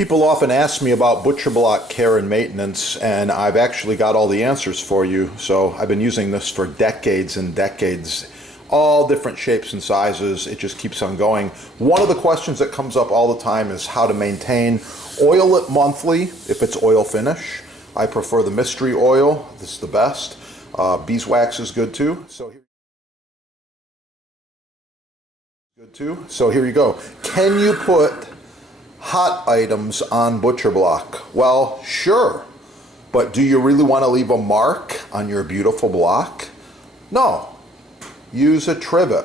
People often ask me about butcher block care and maintenance, and I've actually got all the answers for you. So I've been using this for decades and decades, all different shapes and sizes. It just keeps on going. One of the questions that comes up all the time is how to maintain. Oil it monthly if it's oil finish. I prefer the mystery oil. This is the best. Beeswax is good too. So here you go. Can you put hot items on butcher block? Well, sure. But do you really want to leave a mark on your beautiful block? No. Use a trivet.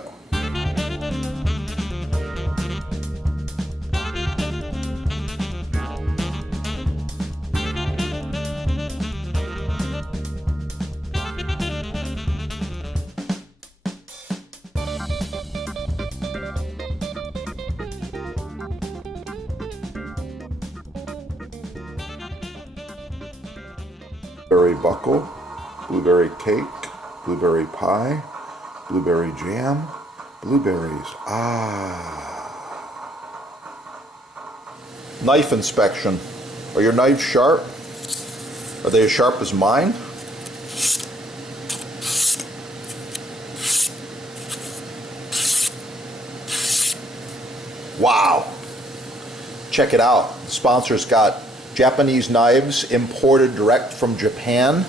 Blueberry buckle, blueberry cake, blueberry pie, blueberry jam, blueberries. Knife inspection. Are your knives sharp? Are they as sharp as mine? Wow. Check it out. The sponsor's got Japanese knives imported direct from Japan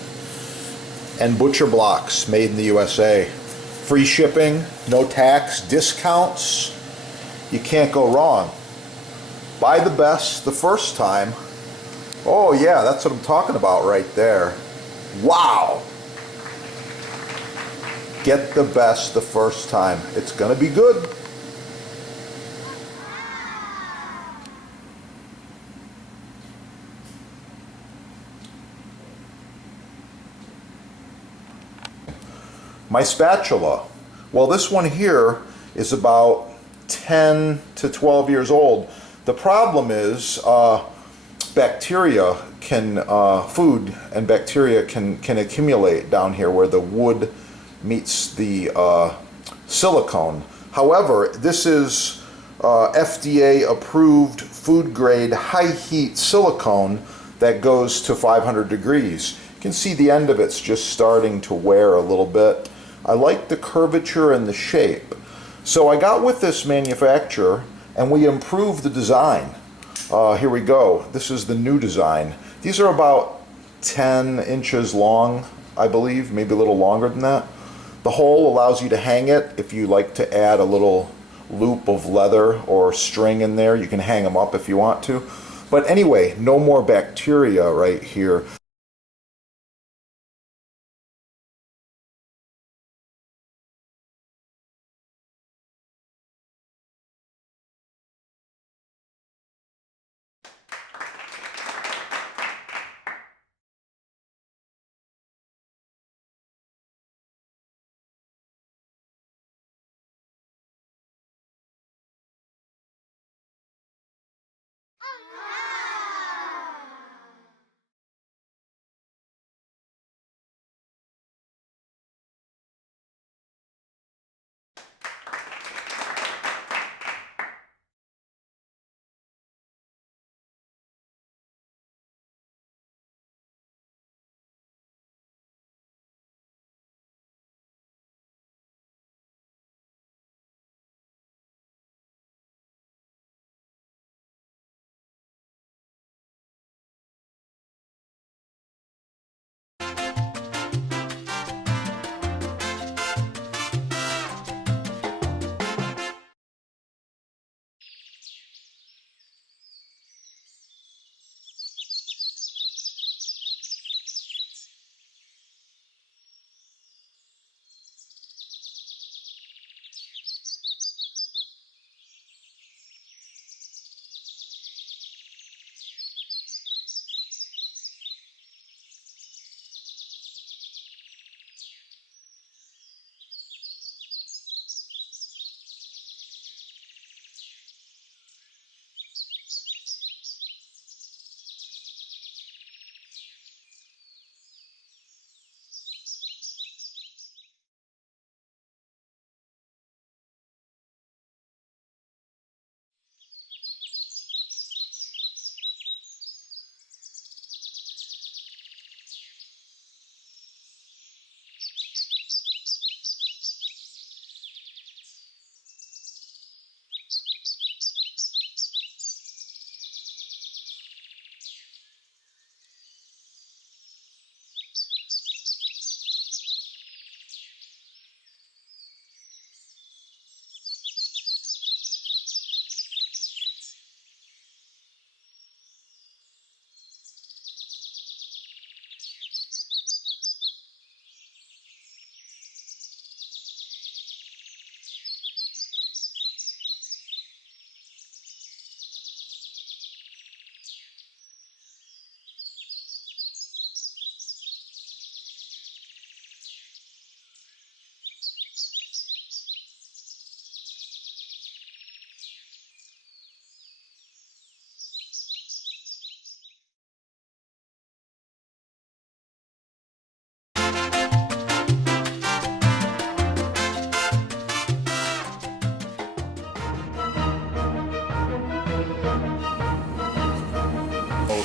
and butcher blocks made in the USA. Free shipping, no tax, discounts. You can't go wrong. Buy the best the first time. Oh yeah, that's what I'm talking about right there. Wow. Get the best the first time. It's gonna be good. My spatula, well, this one here is about 10 to 12 years old. The problem is bacteria can, food and bacteria can accumulate down here where the wood meets the silicone. However, this is FDA approved food grade high heat silicone that goes to 500 degrees. You can see the end of it's just starting to wear a little bit. I like the curvature and the shape. So I got with this manufacturer and we improved the design. Here we go. This is the new design. These are about 10 inches long, I believe, maybe a little longer than that. The hole allows you to hang it. If you like to add a little loop of leather or string in there, you can hang them up if you want to. But anyway, no more bacteria right here.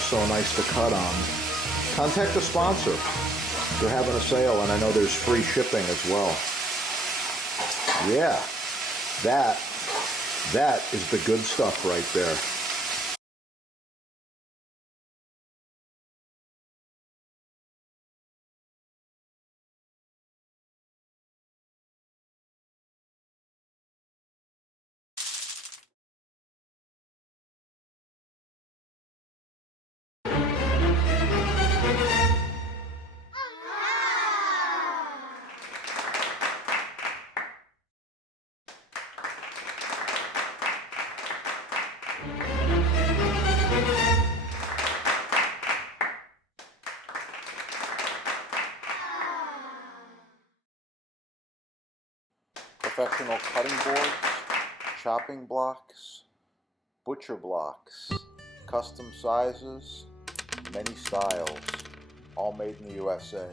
so nice to cut on, contact the sponsor. They're having a sale, and I know there's free shipping as well. Yeah, that is the good stuff right there. Professional cutting boards, chopping blocks, butcher blocks, custom sizes, many styles, all made in the USA.